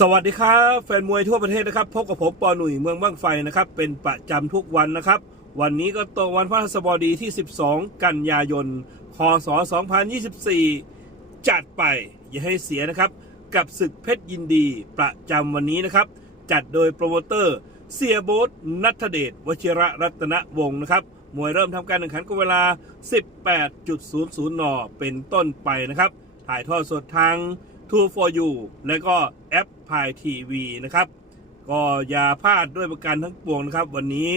สวัสดีครับแฟนมวยทั่วประเทศนะครับพบกับผมปอหนุ่ยเมืองบ้างไฟนะครับ เป็นประจำทุกวันนะครับ วันนี้ก็ตรงวันพฤหัสบดีที่ 12 กันยายนคศ2024 จัดไปอย่าให้เสียนะครับ กับศึกเพชรยินดีประจำวันนี้นะครับ จัดโดยโปรโมเตอร์ เสียโบ๊ทนัทเดชวชิระรัตนวงศ์นะครับมวยเริ่มทำการแข่งขันก็เวลา 18.00 น เป็นต้นไปนะครับ ถ่ายทอดสดทาง True for You และก็แอปพายทีวีนะครับ ก็อย่าพลาดด้วยประการทั้งปวงนะครับ วันนี้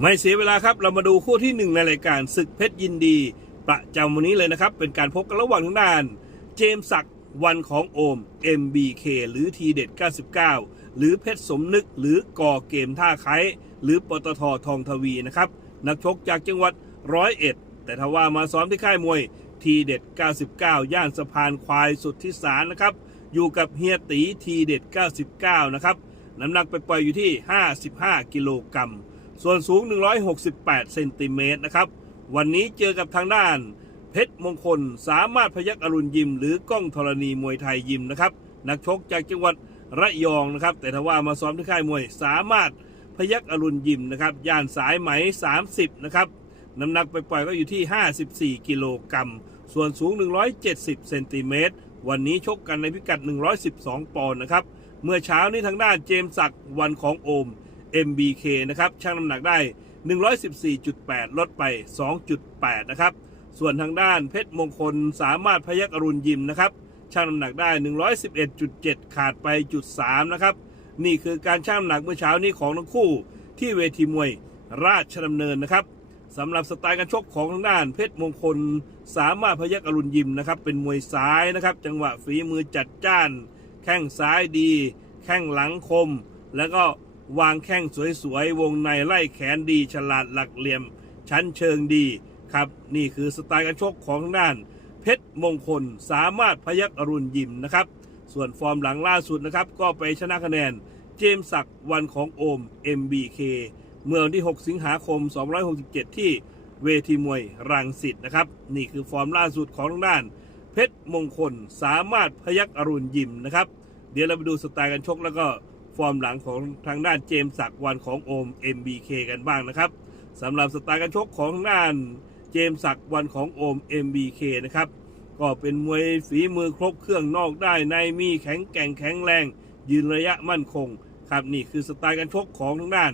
ไม่เสียเวลาครับ เรามาดูคู่ที่หนึ่งในรายการศึกเพชรยินดี ประจำวันนี้เลยนะครับ เป็นการพบกันระหว่างทางด้าน เจมส์ศักด์วันของโอม MBK หรือทีเด็ด 99 หรือเพชรสมนึก หรือก่อเกมท่าไคร้หรือปตททองทวีนะครับ นักชกจากจังหวัดร้อยเอ็ดแต่ถ้าว่ามาซ้อมที่ค่ายมวย ทีเด็ด 99 ย่านสะพานควายสุดที่สารนะครับ อยู่กับเฮียตีทีเด็ด 99 นะครับ น้ำหนักไปปล่อยอยู่ที่ 55 กิโลกรัม ส่วนสูง 168 เซนติเมตรนะครับ วันนี้เจอกับทางด้าน เพชรมงคลสามารถพยักอรุณยิม หรือก้องธรณีมวยไทยยิมนะครับ นักชกจากจังหวัดระยองนะครับ แต่ถ้าว่ามาซ้อมที่ค่ายมวยสามารถพยักอรุณยิมนะครับ ย่านสายไหม 30 นะครับ น้ำหนักไปปล่อยก็อยู่ที่ 54 กิโลกรัม ส่วนสูง 170 เซนติเมตร วันนี้ชกกันในพิกัด 112 ปอนด์นะครับ เมื่อเช้านี้ทางด้านเจมส์ศักวันของโอม MBK นะครับชั่งน้ำหนักได้ 114.8 ลดไป 2.8 นะครับ ส่วนทางด้านเพชรมงคลสามารถพยักอรุณยิมนะครับชั่งน้ำหนักได้ 111.7 ขาดไปจุด3นะครับ นี่คือการชั่งน้ำหนักเมื่อเช้านี้ของทั้งคู่ที่เวทีมวยราชดำเนินนะครับ สำหรับสไตล์การชกของทางด้าน เพชรมงคลสามารถพยักอรุณยิมนะครับ เป็นมวยซ้ายนะครับ จังหวะฝีมือจัดจ้าน แข้งซ้ายดี แข้งหลังคม แล้วก็วางแข้งสวยๆ วงในไล่แขนดี ฉลาดหลักเหลี่ยม ชั้นเชิงดีครับ นี่คือสไตล์การชกของทางด้าน เพชรมงคลสามารถพยักอรุณยิมนะครับ ส่วนฟอร์มหลังล่าสุดนะครับ ก็ไปชนะคะแนน เจมส์ศักวันของโอม MBK เมื่อวันที่ 6 สิงหาคม 267 ที่เวทีมวยรังสิตนะครับ นี่คือฟอร์มล่าสุดของทางด้าน เพชรมงคลสามารถพยักอรุณยิมนะครับ เดี๋ยวเราไปดูสไตล์การชกแล้วก็ฟอร์มหลังของทางด้านเจมส์ศักดิ์วันของโอม MBK กันบ้างนะครับสำหรับสไตล์การชกของทางด้านเจมส์ศักดิ์วันของโอม MBK นะครับก็เป็นมวยฝีมือครบเครื่องนอกได้ในมีแข็งแกร่งแข็งแรง ยืนระยะมั่นคงครับนี่คือสไตล์การชกของทางด้าน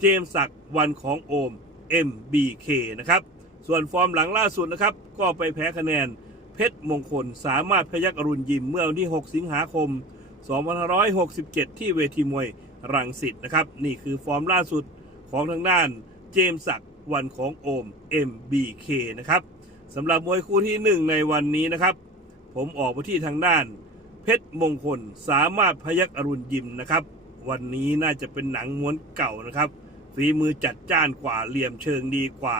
เจมส์ศักวันของโอม MBK นะครับ ส่วนฟอร์มหลังล่าสุดนะครับ ก็ไปแพ้คะแนน เพชรมงคลสามารถพยักอรุณยิมเมื่อวันที่ 6 สิงหาคม 2567 ที่เวทีมวยรังสิตนะครับ นี่คือฟอร์มล่าสุดของทางด้านเจมส์ศักวันของโอม MBK นะครับสำหรับมวยคู่ที่ 1 ในวันนี้นะครับ ผมออกไปที่ทางด้าน เพชรมงคลสามารถพยักอรุณยิมนะครับ วันนี้น่าจะเป็นหนังม้วนเก่านะครับ ฝีมือจัดจ้านกว่าเหลี่ยมเชิงดีกว่า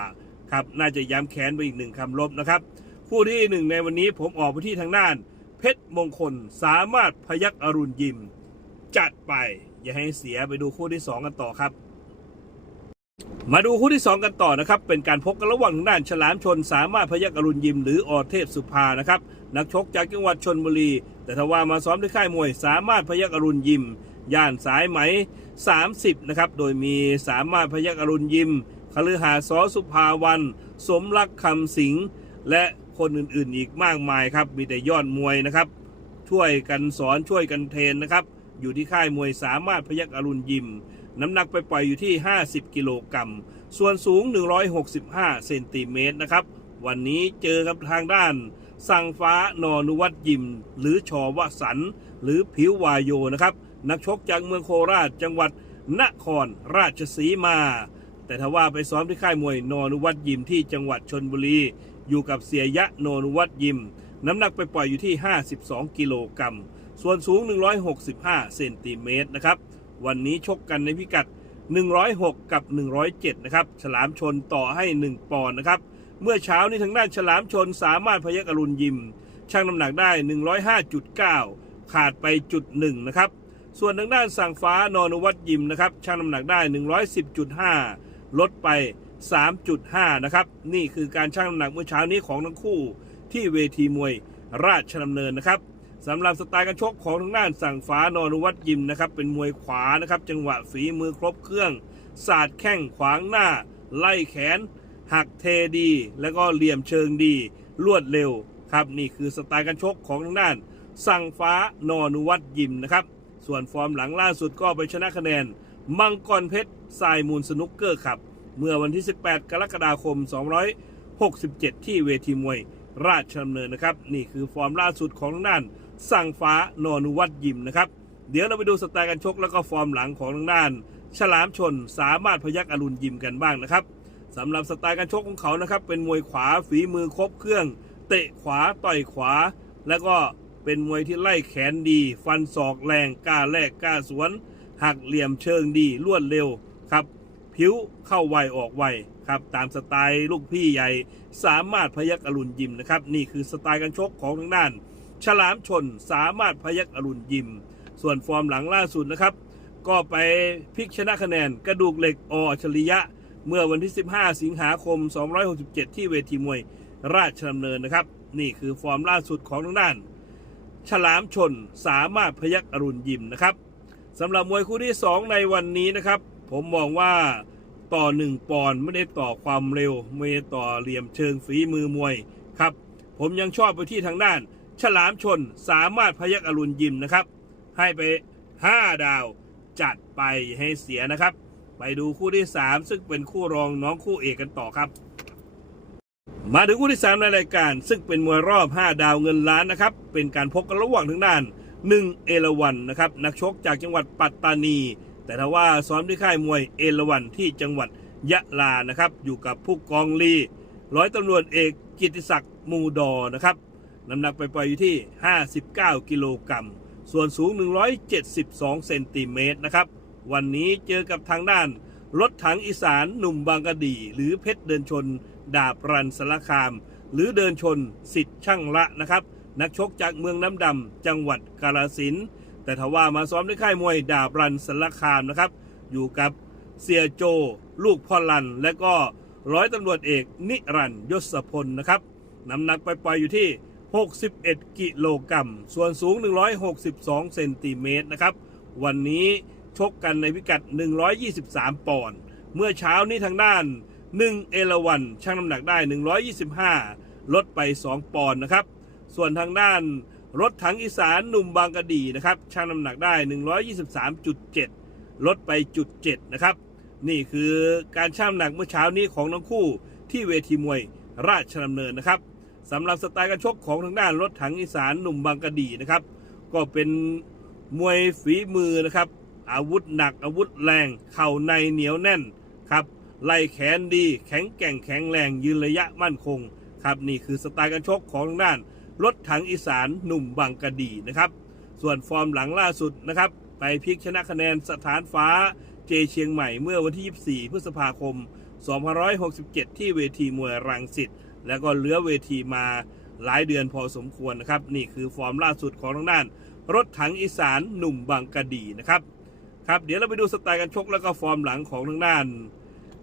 ครับน่าจะย้ำแค้นไปอีกหนึ่งคำลบนะครับ คู่ที่หนึ่งในวันนี้ผมออกไปที่ทางด้าน เพชรมงคลสามารถพยักอรุณยิม จัดไป อย่าให้เสียไปดูคู่ที่สองกันต่อครับ มาดูคู่ที่2กันต่อนะครับ เป็นการพบกันระหว่างทางด้านฉลามชนสามารถพยักอรุณยิม หรืออเทพสุภานะครับนักชกจากจังหวัดชนบุรี แต่ทว่ามาซ้อมที่ค่ายมวย สามารถพยักอรุณยิมย่านสายไหม 30 นะครับ โดยมีสามารถพยักอรุณยิมคฤหาสอสุภาวัน สมรักคำสิงและคนอื่นๆอีกมากมายครับ มีแต่ยอดมวยนะครับ ช่วยกันสอนช่วยกันเทรนนะครับ อยู่ที่ค่ายมวยสามารถพยักอรุณยิม น้ำหนักไปปล่อยอยู่ที่ 50 กิโลกรัม ส่วนสูง 165 เซนติเมตรนะครับ วันนี้เจอกับทางด้าน สังฟ้านอนุวัตยิม หรือชอวสัน หรือผิววายโยนะครับ นักชกจากเมืองโคราชจังหวัดนครราชสีมา แต่ถ้าว่าไปซ้อมที่ค่ายมวยนอนุวัตยิมที่จังหวัดชนบุรี อยู่กับเสียยะนอนุวัตยิม น้ำหนักไปปล่อยอยู่ที่ 52 กิโลกรัม ส่วนสูง 165 เซนติเมตรนะครับ วันนี้ชกกันในพิกัด 106 กับ 107 นะครับ ฉลามชนต่อให้ 1 ปอนด์นะครับ เมื่อเช้านี้ทางด้านฉลามชนสามารถพยักอรุณยิม ชั่งน้ำหนักได้ 105.9 ขาดไปจุดหนึ่งนะครับ ส่วนทางด้านสั่งฟ้านอนุวัตยิมนะครับชั่งน้ำหนักได้ 110.5 ลดไป 3.5 นะครับ นี่คือการชั่งน้ำหนักเมื่อเช้านี้ของทั้งคู่ที่เวทีมวยราชดำเนินนะครับสำหรับสไตล์การชกของทางด้านสั่งฟ้านอนุวัตยิมนะครับเป็นมวยขวานะครับจังหวะฝีมือครบเครื่องสาดแข้งขวางหน้า ไล่แขน หักเทดี แล้วก็เหลี่ยมเชิงดีรวดเร็วครับนี่คือสไตล์การชกของทางด้านสั่งฟ้านอนุวัตยิมนะครับ ส่วนฟอร์มหลังล่าสุดก็ไปชนะคะแนน มังกรเพชรทรายมูลสนุกเกอร์ครับ เมื่อวันที่ 18 กรกฎาคม 267 ที่เวทีมวย ราชดำเนินนะครับ นี่คือฟอร์มล่าสุดของทางด้าน สั่งฟ้านอนุวัตยิมนะครับ เดี๋ยวเราไปดูสไตล์การชกแล้วก็ฟอร์มหลังของทางด้าน ฉลามชนสามารถพยักอรุณยิมกันบ้างนะครับสำหรับสไตล์การชกของเขานะครับเป็นมวยขวาฝีมือครบเครื่อง เตะขวาต่อยขวา แล้วก็ เป็นมวยที่ไล่แขนดี ฟันศอกแรงกล้าแลกกล้าสวน หักเหลี่ยมเชิงดีรวดเร็วครับ ผิวเข้าไวออกไวครับตามสไตล์ลูกพี่ใหญ่สามารถพยักอรุณยิมนะครับ นี่คือสไตล์การชกของทางด้าน ฉลามชนสามารถพยักอรุณยิม ส่วนฟอร์มหลังล่าสุดนะครับ ก็ไปพลิกชนะคะแนนกระดูกเหล็กออัจฉริยะ เมื่อวันที่ 15 สิงหาคม 267 ที่เวทีมวยราชดำเนินนะครับ นี่คือฟอร์มล่าสุดของทางด้าน ฉลามชนสามารถพยักอรุณยิมนะครับสำหรับมวยคู่ที่ 2 ในวันนี้นะครับ ผมมองว่าต่อ 1 ปอนด์ไม่ได้ต่อความเร็ว ไม่ได้ต่อเหลี่ยมเชิงฝีมือมวยครับ ผมยังชอบไปที่ทางด้าน ฉลามชนสามารถพยักอรุณยิมนะครับ ให้ไป 5 ดาวจัดไปให้เสียนะครับ ไปดูคู่ที่ 3 ซึ่งเป็นคู่รองน้องคู่เอกกันต่อครับ มาถึงคู่ที่3ในรายการ ซึ่งเป็นมวยรอบ 5 ดาวเงินล้านนะครับ เป็นการพบกันระหว่างทางด้าน 1 เอราวันนะครับ นักชกจากจังหวัดปัตตานี แต่ถ้าว่าซ้อมที่ค่ายมวยเอราวันที่จังหวัดยะลานะครับ อยู่กับผู้กองลีร้อยตำรวจเอกกิติศักดิ์มูดอนะครับน้ำหนักไปปล่อยอยู่ที่ 59 กิโลกรัมส่วนสูง 172 เซนติเมตรนะครับ วันนี้เจอกับทางด้านรถถังอีสานหนุ่มบางกะดี หรือเพชรเดินชน ดาบรันสารคาม หรือเดินชนสิทธิ์ช่างละนะครับ นักชกจากเมืองน้ำดำจังหวัดกาลสินแต่ทว่ามาซ้อมในค่ายมวยดาบรันสารคามนะครับ อยู่กับเสียโจ ลูกพ่อลัน และก็ร้อยตำรวจเอกนิรันยศพลนะครับน้ำหนักไปปล่อยอยู่ที่ 61 กิโลกรัม ส่วนสูง 162 เซนติเมตรนะครับ วันนี้ชกกันในพิกัด 123 ปอนด์ เมื่อเช้านี้ทางด้าน 1 เอราวันชั่งน้ำหนักได้ 125 ลดไป 2 ปอนด์นะครับ ส่วนทางด้านรถถังอีสานหนุ่มบางกะดีนะครับชั่งน้ำหนักได้ 123.7 ลดไปจุด7นะครับ นี่คือการชั่งน้ำหนักเมื่อเช้านี้ของทั้งคู่ที่เวทีมวยราชดำเนินนะครับสำหรับสไตล์การชกของทางด้านรถถังอีสานหนุ่มบางกะดีนะครับ ก็เป็นมวยฝีมือนะครับ อาวุธหนักอาวุธแรง เข่าในเหนียวแน่นครับ ไล่แขนดี แข็งแกร่งแข็งแรงยืนระยะมั่นคงครับนี่คือสไตล์การชกของทางด้าน รถถังอีสานหนุ่มบางกะดีนะครับ ส่วนฟอร์มหลังล่าสุดนะครับ ไปพลิกชนะคะแนนสถานฟ้าเจเชียงใหม่เมื่อวันที่ 24 พฤษภาคม 2567 ที่เวทีมวยรังสิตแล้วก็เหลือเวทีมาหลายเดือนพอสมควรนะครับ นี่คือฟอร์มล่าสุดของทางด้าน รถถังอีสานหนุ่มบางกะดีนะครับครับ เดี๋ยวเราไปดูสไตล์การชกแล้วก็ฟอร์มหลังของทางด้าน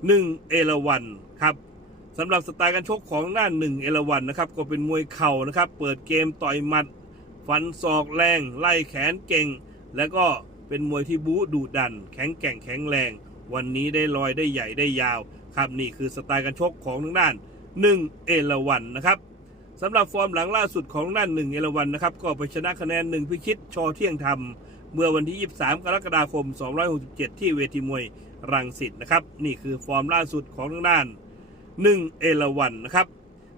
หนึ่งเอราวันครับสำหรับสไตล์การชกของทางด้านหนึ่งเอราวันนะครับก็เป็นมวยเข่านะครับ เปิดเกมต่อยหมัด ฟันศอกแรง ไล่แขนเก่ง แล้วก็เป็นมวยที่บู๊ดุดัน แข็งแกร่งแข็งแรง วันนี้ได้ลอยได้ใหญ่ได้ยาวครับนี่คือสไตล์การชกของทางด้านหนึ่งเอราวันนะครับสำหรับฟอร์มหลังล่าสุดของทางด้านหนึ่งเอราวันนะครับก็ไปชนะคะแนนหนึ่งพิชิตชอเที่ยงธรรม เมื่อวันที่ 23 กรกฎาคม 267 ที่เวทีมวย รังสิตนะครับ นี่คือฟอร์มล่าสุดของทางด้าน1เอราวันนะครับ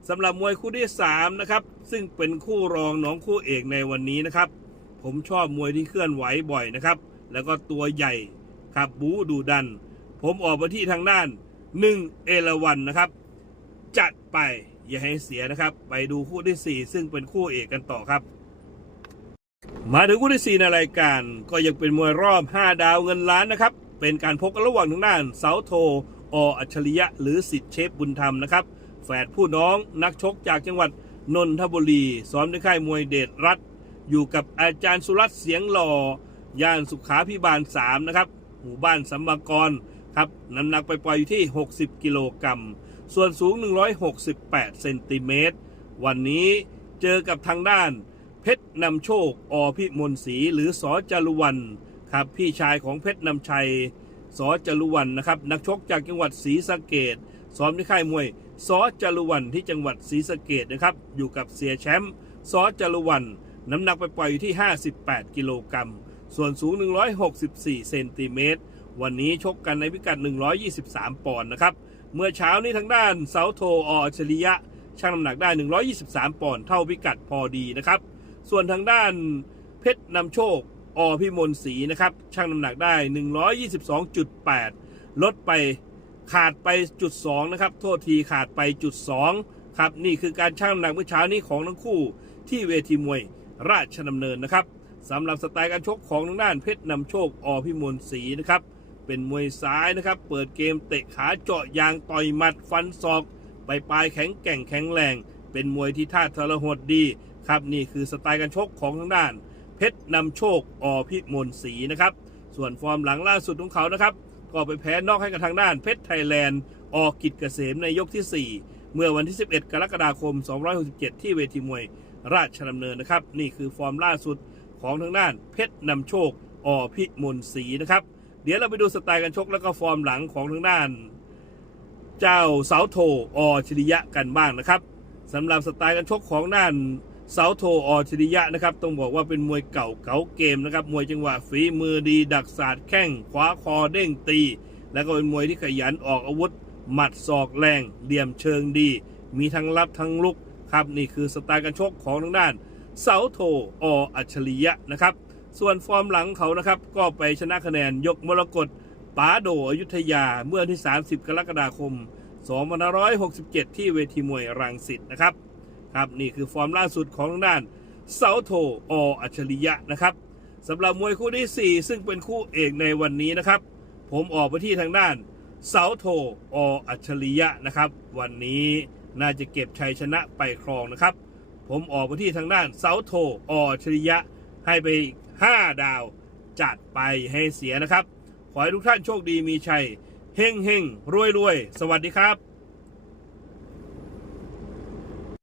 สำหรับมวยคู่ที่3นะครับซึ่งเป็นคู่รองน้องคู่เอกในวันนี้นะครับ ผมชอบมวยที่เคลื่อนไหวบ่อยนะครับ แล้วก็ตัวใหญ่ครับบูดูดัน ผมออกมาที่ทางด้าน1เอราวันนะครับ จัดไปอย่าให้เสียนะครับ ไปดูคู่ที่ 4 ซึ่งเป็นคู่เอกกันต่อครับ มาถึงคู่ที่ 4 ในรายการก็ยังเป็นมวยรอบ 5 ดาวเงินล้านนะครับ เป็นการพบกันระหว่างทางด้านเสาโทออัจฉริยะ หรือสิทธิเชฟบุญธรรมนะครับแฝดผู้น้องนักชกจากจังหวัดนนทบุรีซ้อมในค่ายมวยเดชรัฐ อยู่กับอาจารย์สุรัตน์เสียงหล่อย่านสุขาพิบาล 3 นะครับ หมู่บ้านสัมมากรครับน้ำหนักไปปล่อยอยู่ที่ 60 กิโลกรัม ส่วนสูง 168 เซนติเมตร วันนี้เจอกับทางด้าน เพเพชรนำโชค อพิมลศรีหรือสอจารุวัน ครับพี่ชายของเพชรนำชัยสอจารุวันนะครับนักชกจากจังหวัดศรีสะเกดซ้อมที่ค่ายมวยสอจารุวันที่จังหวัดศรีสะเกดนะครับอยู่กับเสียแชมป์สอจารุวันน้ำหนักไปปล่อยอยู่ที่ 58 กิโลกรัมส่วนสูง 164 เซนติเมตรวันนี้ชกกันในพิกัด 123 ปอนด์นะครับ เมื่อเช้านี้ทางด้านเสาโทออัจฉริยะชั่งน้ำหนักได้ 123 ปอนด์เท่าพิกัดพอดีนะครับ ส่วนทางด้านเพชรนำโชค อพิมลศรีนะครับชั่งน้ำหนักได้ 122.8 ลดไปขาดไปจุด2นะครับโทษทีขาดไปจุด2ครับนี่คือการชั่งน้ำหนักเมื่อเช้านี้ของทั้งคู่ที่เวทีมวยราชดำเนินนะครับสำหรับสไตล์การชกของทางด้านเพชรนำโชคอพิมลศรีนะครับเป็นมวยซ้ายนะครับ เปิดเกมเตะขาเจาะยางต่อยหมัดฟันศอก ไปปลายแข็งแกร่งแข็งแรง เป็นมวยที่ท่าทรหดดีครับนี่คือสไตล์การชกของทางด้าน เพชรนำโชคอพิมลศรีนะครับ ส่วนฟอร์มหลังล่าสุดของเขานะครับ ก็ไปแพ้นอกให้กับทางด้านเพชรไทยแลนด์ออกิจเกษมในยกที่ 4 เมื่อวันที่ 11 กรกฎาคม 267 ที่เวทีมวยราชดำเนินนะครับ นี่คือฟอร์มล่าสุดของทางด้านเพชรนำโชคอพิมลศรีนะครับ เดี๋ยวเราไปดูสไตล์การชกแล้วก็ฟอร์มหลังของทางด้าน เจ้าเสาโทอชริยะกันบ้างนะครับสำหรับสไตล์การชกของด้าน เสาโทอชริยะนะครับ ต้องบอกว่าเป็นมวยเก่าเก๋าเกมนะครับ มวยจังหวะฝีมือดีดักศาสตร์แข้งขวาคอเด้งตี แล้วก็เป็นมวยที่ขยันออกอาวุธ หมัดศอกแรงเหลี่ยมเชิงดี มีทั้งรับทั้งลุกครับนี่คือสไตล์การชกของทางด้าน เสาโทออัจฉริยะนะครับ ส่วนฟอร์มหลังเขานะครับ ก็ไปชนะคะแนนยกมรกตป๋าโดอยุธยาเมื่อที่ 30 กรกฎาคม2567 ที่เวทีมวยรังสิตนะครับ ครับนี่คือฟอร์มล่าสุดของทางด้านเสาโทออัจฉริยะนะครับสำหรับมวยคู่ที่ 4 ซึ่งเป็นคู่เอกในวันนี้นะครับ ผมออกไปที่ทางด้านเสาโทออัจฉริยะนะครับ วันนี้น่าจะเก็บชัยชนะไปครองนะครับ ผมออกไปที่ทางด้านเสาโทออัจฉริยะให้ไปอีก5ดาวจัดไปให้เสียนะครับ ขอให้ทุกท่านโชคดีมีชัยเฮงเฮงรวยรวยสวัสดีครับ